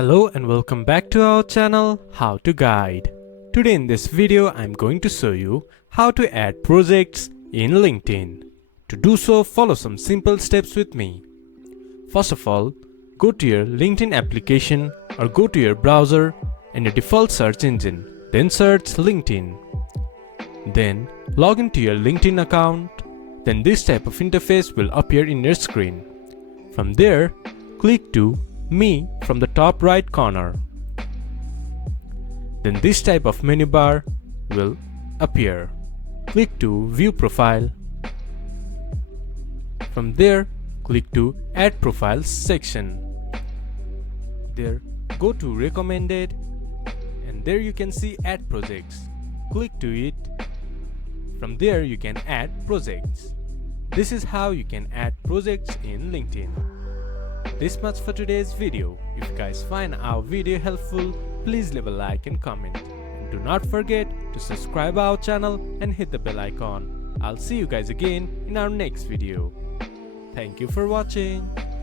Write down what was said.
Hello and welcome back to our channel How to Guide. Today in this video I'm going to show you how to add projects in LinkedIn. To do so, follow some simple steps with me. First of all, go to your LinkedIn application or go to your browser and your default search engine. Then search LinkedIn. Then log into your LinkedIn account. Then this type of interface will appear in your screen. From there, click to Me from the top right corner. Then this type of menu bar will appear. Click to View Profile. From there, click to Add Profiles section. There, go to Recommended and there you can see Add Projects. Click to it. From there you can add projects. This is how you can add projects in LinkedIn. This much for today's video. If you guys find our video helpful, please leave a like and comment. And do not forget to subscribe our channel and hit the bell icon. I'll see you guys again in our next video. Thank you for watching.